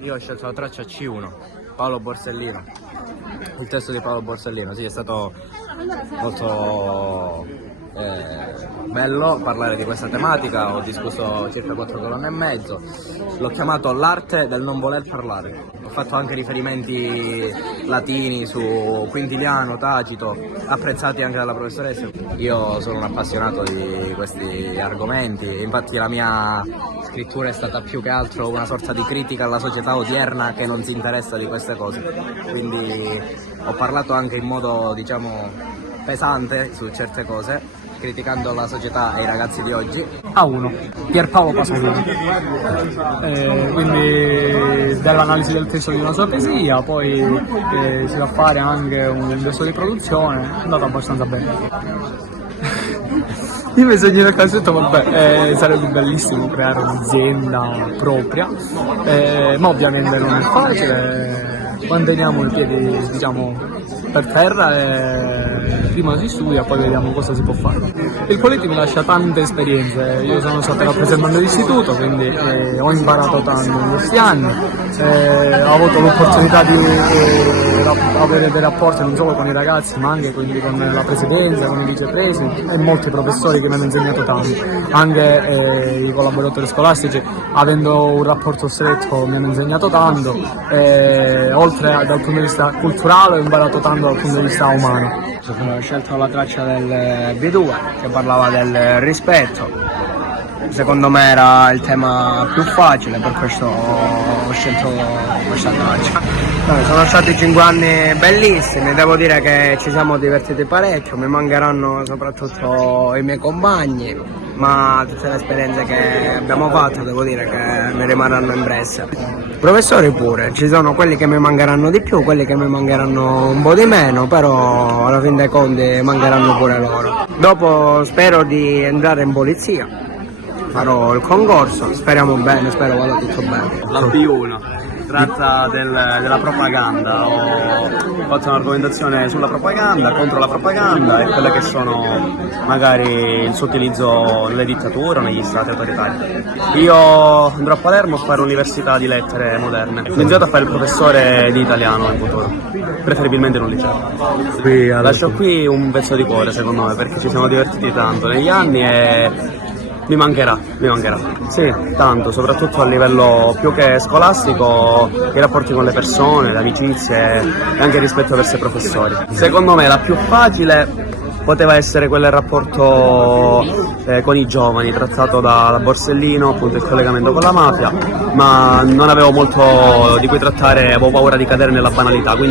Io ho scelto la traccia C1, Paolo Borsellino. Il testo di Paolo Borsellino, sì, è stato molto bello parlare di questa tematica. Ho discusso circa 4 colonne e mezzo. L'ho chiamato l'arte del non voler parlare. Ho fatto anche riferimenti latini su Quintiliano, Tacito, apprezzati anche dalla professoressa. Io sono un appassionato di questi argomenti, infatti la mia scrittura è stata più che altro una sorta di critica alla società odierna che non si interessa di queste cose. Quindi ho parlato anche in modo, diciamo, pesante su certe cose, criticando la società e i ragazzi di oggi. A1, Pierpaolo Pasolini. Quindi dell'analisi del testo di una sua poesia, poi si va a fare anche un testo di produzione, è andato abbastanza bene. Io mi sogno nel cassetto, vabbè, sarebbe bellissimo creare un'azienda propria, ma ovviamente non è facile, manteniamo i piedi, diciamo, per terra e prima si studia, poi vediamo cosa si può fare. Il Politi mi lascia tante esperienze, io sono stato rappresentante d'istituto, quindi ho imparato tanto in questi anni, ho avuto l'opportunità di avere dei rapporti non solo con i ragazzi ma anche quindi con la presidenza, con i vicepresidenti e molti professori che mi hanno insegnato tanto, anche i collaboratori scolastici avendo un rapporto stretto mi hanno insegnato tanto, oltre dal punto di vista culturale ho imparato tanto dal punto di vista umano. Ho scelto la traccia del B2 che parlava del rispetto, secondo me era il tema più facile, per questo ho scelto questa traccia. Sono stati 5 anni bellissimi, devo dire che ci siamo divertiti parecchio, mi mancheranno soprattutto i miei compagni, ma tutte le esperienze che abbiamo fatto devo dire che mi rimarranno impresse. Professori pure, ci sono quelli che mi mancheranno di più, quelli che mi mancheranno un po' di meno, però alla fin dei conti mancheranno pure loro. Dopo spero di entrare in polizia, farò il concorso, speriamo bene, spero vada tutto bene. La B1 tratta della propaganda, ho fatto un'argomentazione sulla propaganda, contro la propaganda e quelle che sono magari il suo utilizzo nelle dittature o negli stati autoritari. Io andrò a Palermo a fare l'università di lettere moderne, ho iniziato a fare il professore di italiano in futuro, preferibilmente in un liceo. Lascio qui un pezzo di cuore secondo me, perché ci siamo divertiti tanto negli anni e mi mancherà, sì, tanto, soprattutto a livello più che scolastico, i rapporti con le persone, le amicizie e anche il rispetto verso i professori. Secondo me la più facile poteva essere quel rapporto con i giovani, trattato da Borsellino, appunto il collegamento con la mafia, ma non avevo molto di cui trattare, avevo paura di cadere nella banalità.